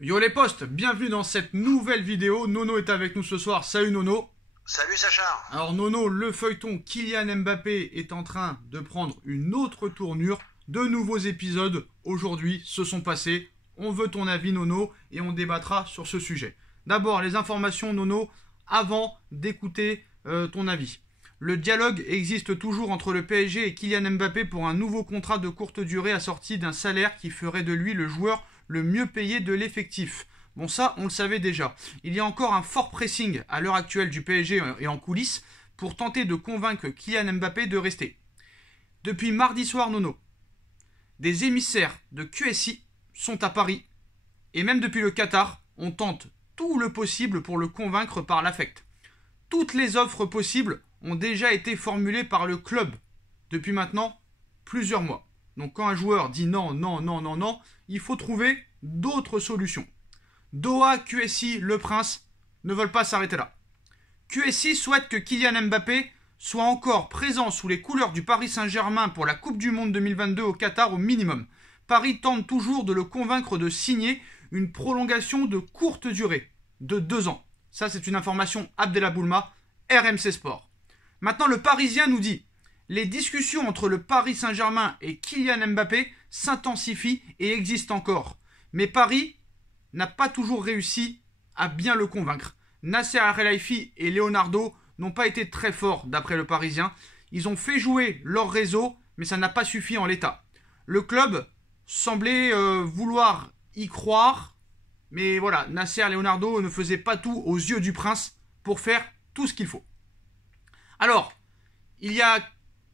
Yo les potes, bienvenue dans cette nouvelle vidéo. Nono est avec nous ce soir. Salut Nono. Salut Sacha. Alors Nono, le feuilleton Kylian Mbappé est en train de prendre une autre tournure. De nouveaux épisodes aujourd'hui se sont passés. On veut ton avis Nono et on débattra sur ce sujet. D'abord les informations Nono avant d'écouter ton avis. Le dialogue existe toujours entre le PSG et Kylian Mbappé pour un nouveau contrat de courte durée assorti d'un salaire qui ferait de lui le joueur le mieux payé de l'effectif. Bon ça, on le savait déjà. Il y a encore un fort pressing à l'heure actuelle du PSG et en coulisses pour tenter de convaincre Kylian Mbappé de rester. Depuis mardi soir, Nono, des émissaires de QSI sont à Paris et même depuis le Qatar, on tente tout le possible pour le convaincre par l'affect. Toutes les offres possibles ont déjà été formulées par le club depuis maintenant plusieurs mois. Donc quand un joueur dit non, non, non, non, non, il faut trouver d'autres solutions. Doha, QSI, Le Prince ne veulent pas s'arrêter là. QSI souhaite que Kylian Mbappé soit encore présent sous les couleurs du Paris Saint-Germain pour la Coupe du Monde 2022 au Qatar au minimum. Paris tente toujours de le convaincre de signer une prolongation de courte durée, de 2 ans. Ça c'est une information Abdelaboulma, RMC Sport. Maintenant le Parisien nous dit: les discussions entre le Paris Saint-Germain et Kylian Mbappé s'intensifient et existent encore. Mais Paris n'a pas toujours réussi à bien le convaincre. Nasser Al-Khelaifi et Leonardo n'ont pas été très forts d'après le Parisien. Ils ont fait jouer leur réseau, mais ça n'a pas suffi en l'état. Le club semblait vouloir y croire, mais voilà, Nasser et Leonardo ne faisaient pas tout aux yeux du prince pour faire tout ce qu'il faut. Alors, il y a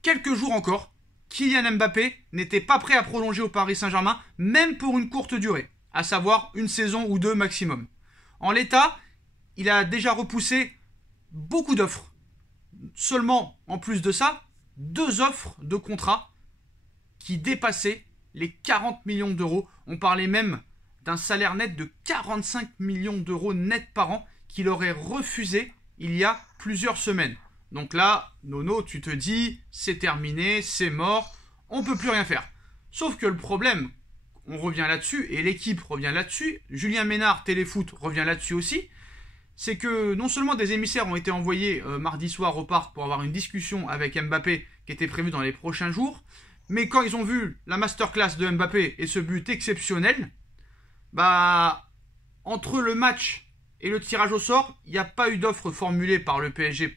quelques jours encore, Kylian Mbappé n'était pas prêt à prolonger au Paris Saint-Germain, même pour une courte durée, à savoir une saison ou deux maximum. En l'état, il a déjà repoussé beaucoup d'offres. Seulement, en plus de ça, 2 offres de contrat qui dépassaient les 40 millions d'euros. On parlait même d'un salaire net de 45 millions d'euros net par an qu'il aurait refusé il y a plusieurs semaines. Donc là, Nono, tu te dis, c'est terminé, c'est mort, on ne peut plus rien faire. Sauf que le problème, on revient là-dessus, et l'équipe revient là-dessus, Julien Ménard, Téléfoot, revient là-dessus aussi, c'est que non seulement des émissaires ont été envoyés mardi soir au parc pour avoir une discussion avec Mbappé qui était prévue dans les prochains jours, mais quand ils ont vu la masterclass de Mbappé et ce but exceptionnel, entre le match et le tirage au sort, il n'y a pas eu d'offre formulée par le PSG.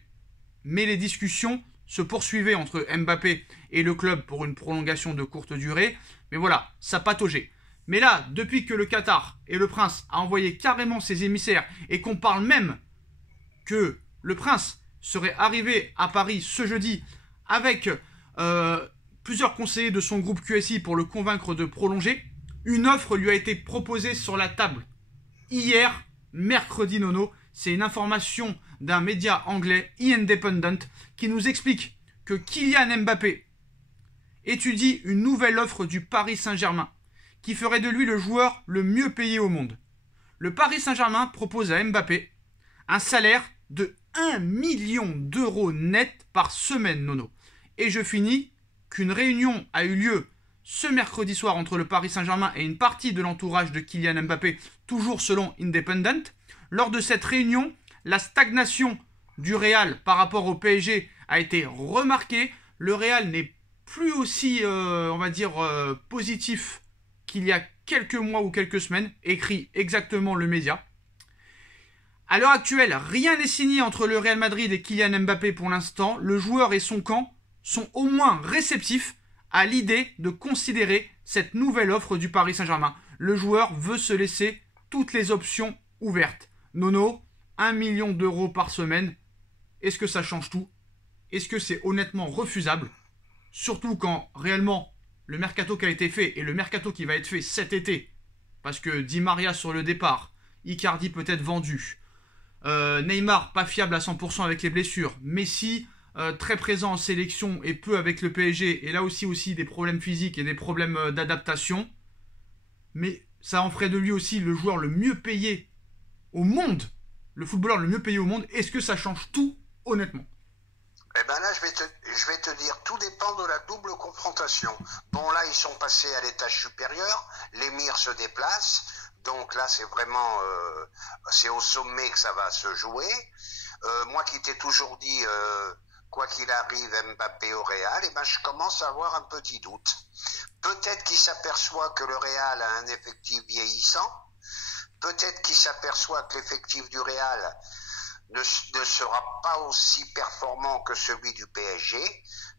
Mais les discussions se poursuivaient entre Mbappé et le club pour une prolongation de courte durée. Mais voilà, ça pataugeait. Mais là, depuis que le Qatar et le Prince a envoyé carrément ses émissaires et qu'on parle même que le Prince serait arrivé à Paris ce jeudi avec plusieurs conseillers de son groupe QSI pour le convaincre de prolonger, une offre lui a été proposée sur la table. Hier, mercredi Nono, c'est une information d'un média anglais, E-Independent, qui nous explique que Kylian Mbappé étudie une nouvelle offre du Paris Saint-Germain, qui ferait de lui le joueur le mieux payé au monde. Le Paris Saint-Germain propose à Mbappé un salaire de 1 million d'euros net par semaine, Nono. Et je finis qu'une réunion a eu lieu ce mercredi soir entre le Paris Saint-Germain et une partie de l'entourage de Kylian Mbappé, toujours selon Independent. Lors de cette réunion, la stagnation du Real par rapport au PSG a été remarquée. Le Real n'est plus aussi, positif qu'il y a quelques mois ou quelques semaines, écrit exactement le média. À l'heure actuelle, rien n'est signé entre le Real Madrid et Kylian Mbappé pour l'instant. Le joueur et son camp sont au moins réceptifs à l'idée de considérer cette nouvelle offre du Paris Saint-Germain. Le joueur veut se laisser toutes les options ouvertes. Nono, 1 million d'euros par semaine, est-ce que ça change tout? Est-ce que c'est honnêtement refusable? Surtout quand réellement le mercato qui a été fait et le mercato qui va être fait cet été, parce que Di Maria sur le départ, Icardi peut-être vendu, Neymar pas fiable à 100% avec les blessures, Messi très présent en sélection et peu avec le PSG, et là aussi des problèmes physiques et des problèmes d'adaptation, mais ça en ferait de lui aussi le joueur le mieux payé au monde, le footballeur le mieux payé au monde. Est-ce que ça change tout, honnêtement? Eh ben là, je vais te dire, tout dépend de la double confrontation. Bon, là, ils sont passés à l'étage supérieur, l'émir se déplace, Donc là, c'est vraiment, c'est au sommet que ça va se jouer. Moi qui t'ai toujours dit, quoi qu'il arrive, Mbappé au Real, eh ben, je commence à avoir un petit doute. Peut-être qu'il s'aperçoit que le Real a un effectif vieillissant. Peut-être qu'il s'aperçoit que l'effectif du Real ne sera pas aussi performant que celui du PSG.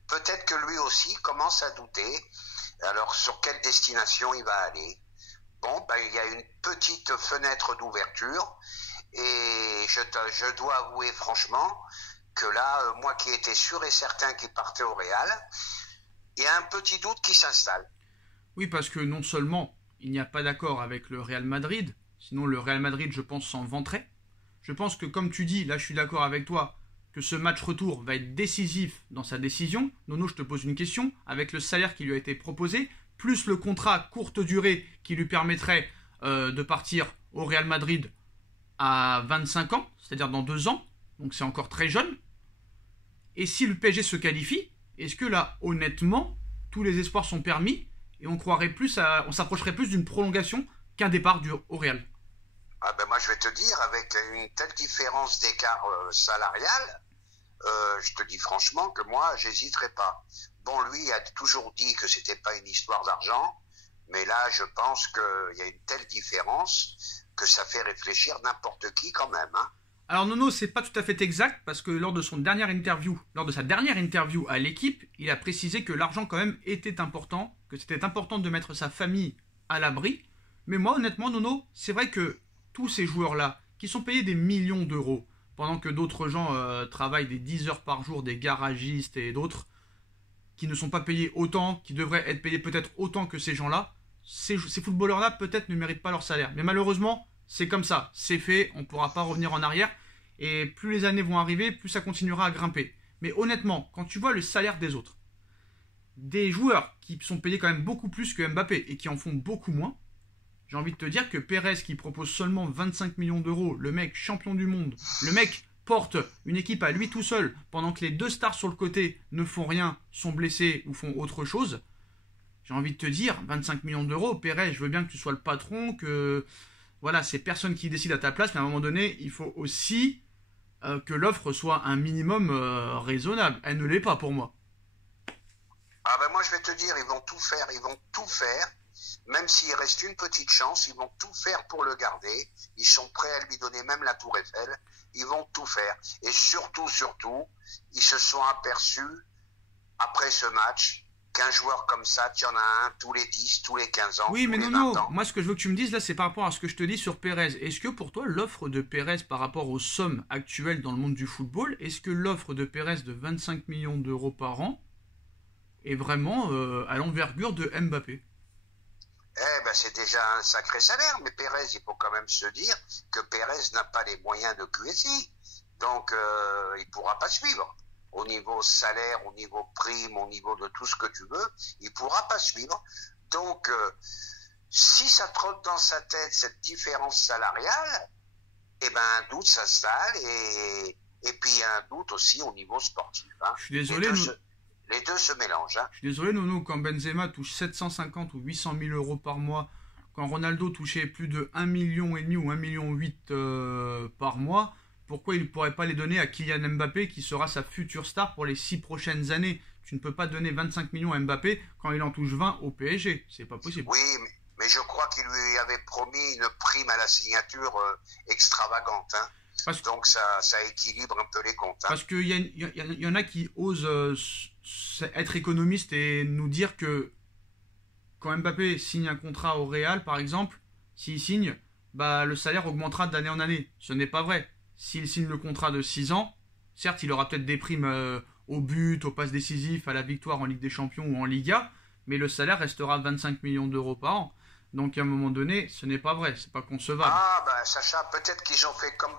Peut-être que lui aussi commence à douter. Alors, sur quelle destination il va aller? Bon, ben, il y a une petite fenêtre d'ouverture. Et je dois avouer franchement que là, moi qui étais sûr et certain qu'il partait au Real, il y a un petit doute qui s'installe. Oui, parce que non seulement il n'y a pas d'accord avec le Real Madrid, sinon le Real Madrid, je pense, s'en vanterait. Je pense que, comme tu dis, là je suis d'accord avec toi, que ce match retour va être décisif dans sa décision. Nono, je te pose une question. Avec le salaire qui lui a été proposé, plus le contrat courte durée qui lui permettrait de partir au Real Madrid à 25 ans, c'est-à-dire dans 2 ans, donc c'est encore très jeune. Et si le PSG se qualifie, est-ce que là, honnêtement, tous les espoirs sont permis et on s'approcherait plus d'une prolongation qu'un départ au Real? Ah ben moi je vais te dire, avec une telle différence d'écart salarial, je te dis franchement que moi j'hésiterais pas. Bon, lui a toujours dit que c'était pas une histoire d'argent, mais là je pense qu'il y a une telle différence que ça fait réfléchir n'importe qui quand même, hein. Alors Nono, c'est pas tout à fait exact parce que lors de sa dernière interview à l'équipe, il a précisé que l'argent quand même était important, que c'était important de mettre sa famille à l'abri. Mais moi honnêtement Nono, c'est vrai que tous ces joueurs-là, qui sont payés des millions d'euros, pendant que d'autres gens travaillent des 10 heures par jour, des garagistes et d'autres, qui ne sont pas payés autant, qui devraient être payés peut-être autant que ces gens-là, ces footballeurs-là peut-être ne méritent pas leur salaire. Mais malheureusement, c'est comme ça, c'est fait, on ne pourra pas revenir en arrière. Et plus les années vont arriver, plus ça continuera à grimper. Mais honnêtement, quand tu vois le salaire des autres, des joueurs qui sont payés quand même beaucoup plus que Mbappé et qui en font beaucoup moins, j'ai envie de te dire que Pérez qui propose seulement 25 millions d'euros, le mec champion du monde, le mec porte une équipe à lui tout seul pendant que les 2 stars sur le côté ne font rien, sont blessés ou font autre chose. J'ai envie de te dire, 25 millions d'euros, Pérez, je veux bien que tu sois le patron, que voilà, c'est personne qui décide à ta place, mais à un moment donné, il faut aussi que l'offre soit un minimum raisonnable. Elle ne l'est pas pour moi. Ah ben moi je vais te dire, ils vont tout faire, même s'il reste une petite chance, ils vont tout faire pour le garder, ils sont prêts à lui donner même la tour Eiffel, ils vont tout faire. Et surtout, ils se sont aperçus, après ce match, qu'un joueur comme ça, tu en as un tous les 10, tous les 15 ans, Oui, tous mais les non, 20 ans. moi ce que je veux que tu me dises là, c'est par rapport à ce que je te dis sur Pérez. Est-ce que pour toi, l'offre de Pérez par rapport aux sommes actuelles dans le monde du football, est-ce que l'offre de Pérez de 25 millions d'euros par an est vraiment à l'envergure de Mbappé? Eh ben c'est déjà un sacré salaire, mais Pérez, il faut quand même se dire que Pérez n'a pas les moyens de QSI, donc il ne pourra pas suivre. Au niveau salaire, au niveau prime, au niveau de tout ce que tu veux, il ne pourra pas suivre. Donc, si ça trotte dans sa tête cette différence salariale, eh ben un doute s'installe et puis il y a un doute aussi au niveau sportif, hein. Je suis désolé, Les deux se mélangent, hein. Je suis désolé, Nono, quand Benzema touche 750 ou 800 000 euros par mois, quand Ronaldo touchait plus de 1,5 million ou 1,8 million par mois, pourquoi il ne pourrait pas les donner à Kylian Mbappé qui sera sa future star pour les 6 prochaines années? Tu ne peux pas donner 25 millions à Mbappé quand il en touche 20 au PSG, c'est pas possible. Oui, mais je crois qu'il lui avait promis une prime à la signature extravagante, hein. Donc ça équilibre un peu les comptes, hein. Parce qu'il y en a qui osent être économistes et nous dire que quand Mbappé signe un contrat au Real, par exemple, s'il signe, bah, le salaire augmentera d'année en année. Ce n'est pas vrai. S'il signe le contrat de 6 ans, certes, il aura peut-être des primes au but, aux passes décisives, à la victoire en Ligue des Champions ou en Liga, mais le salaire restera 25 millions d'euros par an. Donc à un moment donné, ce n'est pas vrai, c'est pas concevable. Ah ben Sacha, peut-être qu'ils ont fait comme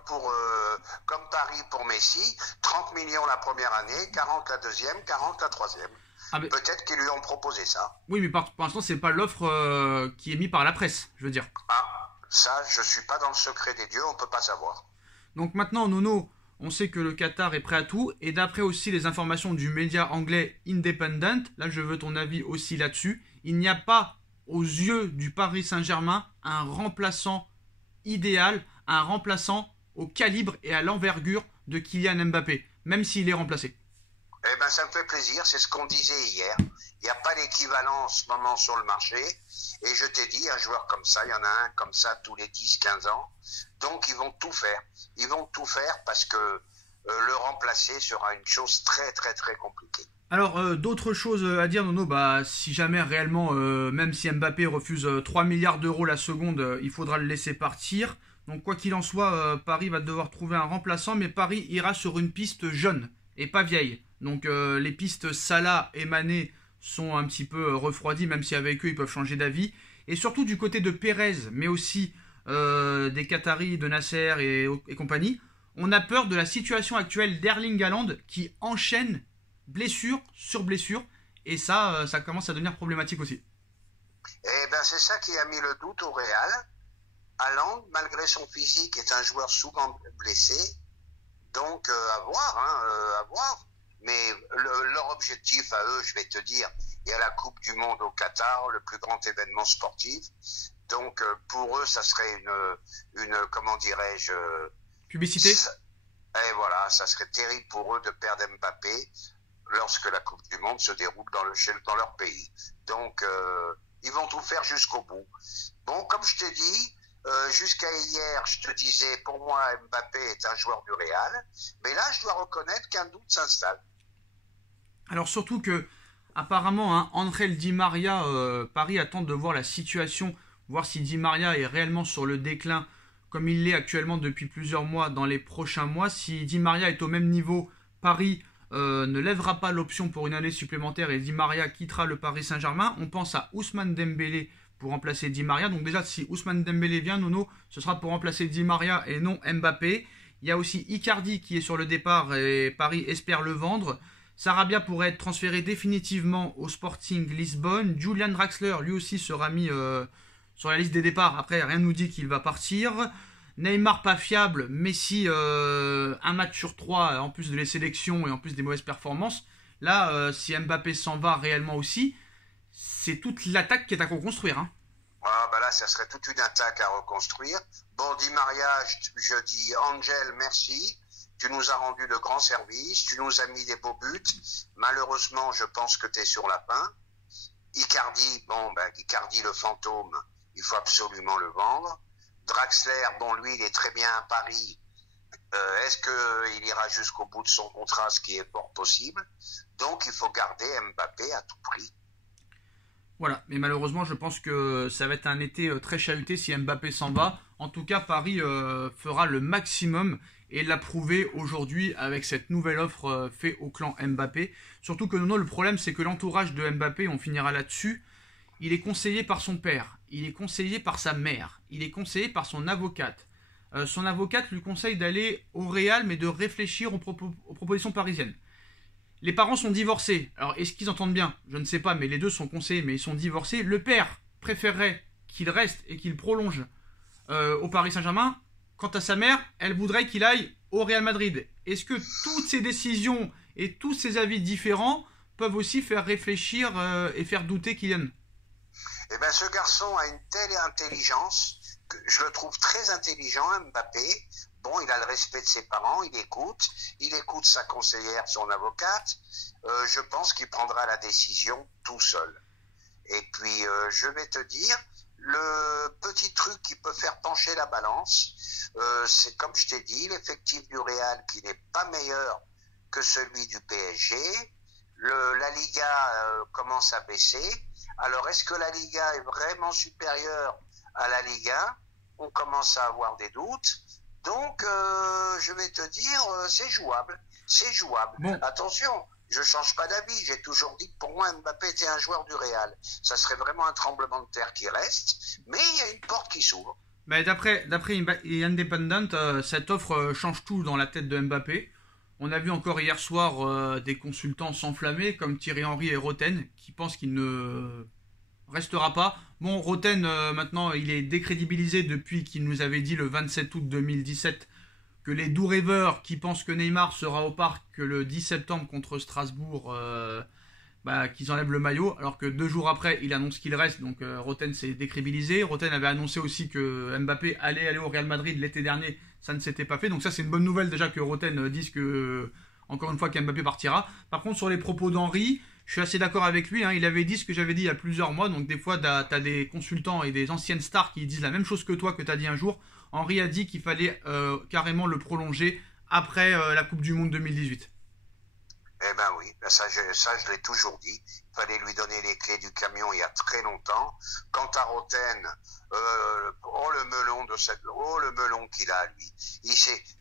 Paris pour Messi, 30 millions la première année, 40 la deuxième, 40 la troisième. Ah, mais... Peut-être qu'ils lui ont proposé ça. Oui, mais pour l'instant, c'est pas l'offre qui est mise par la presse, je veux dire. Ah, ça, je suis pas dans le secret des dieux, on peut pas savoir. Donc maintenant, Nono, on sait que le Qatar est prêt à tout, et d'après aussi les informations du média anglais Independent, là je veux ton avis aussi là-dessus, il n'y a pas aux yeux du Paris Saint-Germain, un remplaçant idéal, un remplaçant au calibre et à l'envergure de Kylian Mbappé, même s'il est remplacé? Eh ben, ça me fait plaisir, c'est ce qu'on disait hier. Il n'y a pas d'équivalent en ce moment sur le marché. Et je t'ai dit, un joueur comme ça, il y en a un comme ça tous les 10-15 ans. Donc, ils vont tout faire. Ils vont tout faire parce que le remplacer sera une chose très, très, très compliquée. Alors, d'autres choses à dire, Nono, bah, si jamais réellement, même si Mbappé refuse 3 milliards d'euros la seconde, il faudra le laisser partir. Donc, quoi qu'il en soit, Paris va devoir trouver un remplaçant, mais Paris ira sur une piste jeune et pas vieille. Donc, les pistes Salah et Mané sont un petit peu refroidies, même si avec eux, ils peuvent changer d'avis. Et surtout du côté de Pérez, mais aussi des Qataris, de Nasser et compagnie, on a peur de la situation actuelle d'Erling Haaland qui enchaîne blessure sur blessure, et ça commence à devenir problématique aussi. Eh ben, c'est ça qui a mis le doute au Real. Haaland, malgré son physique, est un joueur souvent blessé. Donc, à voir, à voir. Mais leur objectif à eux, je vais te dire, il y a la Coupe du Monde au Qatar, le plus grand événement sportif. Donc, pour eux, ça serait une comment dirais-je... Publicité. Et voilà, ça serait terrible pour eux de perdre Mbappé lorsque la Coupe du Monde se déroule dans leur pays. Donc, ils vont tout faire jusqu'au bout. Bon, comme je t'ai dit, jusqu'à hier, je te disais, pour moi, Mbappé est un joueur du Real. Mais là, je dois reconnaître qu'un doute s'installe. Alors surtout que, apparemment, hein, Angel Di Maria, Paris attend de voir la situation, voir si Di Maria est réellement sur le déclin, comme il l'est actuellement depuis plusieurs mois, dans les prochains mois. Si Di Maria est au même niveau, Paris ne lèvera pas l'option pour une année supplémentaire et Di Maria quittera le Paris Saint-Germain. On pense à Ousmane Dembélé pour remplacer Di Maria. Donc déjà, si Ousmane Dembélé vient, Nono, ce sera pour remplacer Di Maria et non Mbappé. Il y a aussi Icardi qui est sur le départ et Paris espère le vendre. Sarabia pourrait être transféré définitivement au Sporting Lisbonne. Julian Draxler, lui aussi, sera mis sur la liste des départs. Après, rien ne nous dit qu'il va partir. Neymar pas fiable, Messi un match sur 3 en plus de les sélections et en plus des mauvaises performances. Là, si Mbappé s'en va réellement aussi, c'est toute l'attaque qui est à reconstruire. Hein. Ah, bah là, ça serait toute une attaque à reconstruire. Bon, Di Maria, je dis Angel, merci. Tu nous as rendu de grands services, tu nous as mis des beaux buts. Malheureusement, je pense que tu es sur la fin. Icardi, bon, ben, Icardi le fantôme, il faut absolument le vendre. Draxler, bon, lui, il est très bien à Paris. Est-ce qu'il ira jusqu'au bout de son contrat, ce qui est fort possible? Donc, il faut garder Mbappé à tout prix. Voilà, mais malheureusement, je pense que ça va être un été très chahuté si Mbappé s'en va. En tout cas, Paris fera le maximum et l'a prouvé aujourd'hui avec cette nouvelle offre faite au clan Mbappé. Surtout que non, le problème, c'est que l'entourage de Mbappé, on finira là-dessus, il est conseillé par son père, il est conseillé par sa mère, il est conseillé par son avocate. Son avocate lui conseille d'aller au Real, mais de réfléchir aux propositions parisiennes. Les parents sont divorcés. Alors, est-ce qu'ils entendent bien? Je ne sais pas, mais les deux sont conseillés, mais ils sont divorcés. Le père préférerait qu'il reste et qu'il prolonge au Paris Saint-Germain. Quant à sa mère, elle voudrait qu'il aille au Real Madrid. Est-ce que toutes ces décisions et tous ces avis différents peuvent aussi faire réfléchir et faire douter Kylian? Eh bien, ce garçon a une telle intelligence que je le trouve très intelligent, Mbappé. Bon, il a le respect de ses parents, il écoute sa conseillère, son avocate. Je pense qu'il prendra la décision tout seul. Et puis, je vais te dire, le petit truc qui peut faire pencher la balance, c'est comme je t'ai dit, l'effectif du Real qui n'est pas meilleur que celui du PSG. La Liga commence à baisser. Alors, est-ce que la Liga est vraiment supérieure à la Liga? On commence à avoir des doutes. Donc, je vais te dire, c'est jouable. C'est jouable. Bon. Attention, je change pas d'avis. J'ai toujours dit que pour moi, Mbappé était un joueur du Real. Ça serait vraiment un tremblement de terre qui reste. Mais il y a une porte qui s'ouvre. Bah, d'après Independent, cette offre change tout dans la tête de Mbappé. On a vu encore hier soir des consultants s'enflammer, comme Thierry Henry et Roten, qui pensent qu'il ne restera pas. Bon, Roten, maintenant, il est décrédibilisé depuis qu'il nous avait dit le 27 août 2017 que les doux rêveurs qui pensent que Neymar sera au parc le 10 septembre contre Strasbourg qu'ils enlèvent le maillot, alors que 2 jours après, il annonce qu'il reste, donc Roten s'est décrédibilisé. Roten avait annoncé aussi que Mbappé allait aller au Real Madrid l'été dernier, ça ne s'était pas fait, donc ça c'est une bonne nouvelle déjà que Roten dise que, encore une fois, qu'Mbappé partira. Par contre, sur les propos d'Henry, je suis assez d'accord avec lui, hein, il avait dit ce que j'avais dit il y a plusieurs mois, donc des fois t'as des consultants et des anciennes stars qui disent la même chose que toi, que t'as dit un jour. Henry a dit qu'il fallait carrément le prolonger après la Coupe du Monde 2018. Eh ben oui, ça je l'ai toujours dit. Il fallait lui donner les clés du camion il y a très longtemps. Quant à Roten, le melon qu'il a lui.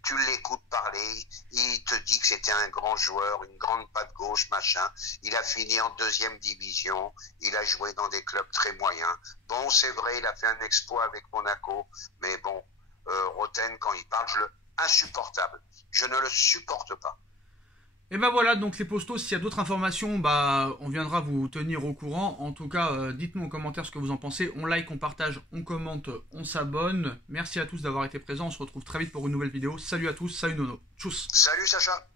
Tu l'écoutes parler, il te dit que c'était un grand joueur, une grande patte gauche, machin. Il a fini en 2e division, il a joué dans des clubs très moyens. Bon, c'est vrai, il a fait un exploit avec Monaco, mais bon, Roten quand il parle, insupportable. Je ne le supporte pas. Et ben voilà, donc les postos, s'il y a d'autres informations, on viendra vous tenir au courant. En tout cas, dites-nous en commentaire ce que vous en pensez. On like, on partage, on commente, on s'abonne. Merci à tous d'avoir été présents. On se retrouve très vite pour une nouvelle vidéo. Salut à tous, salut Nono. Tchuss. Salut Sacha.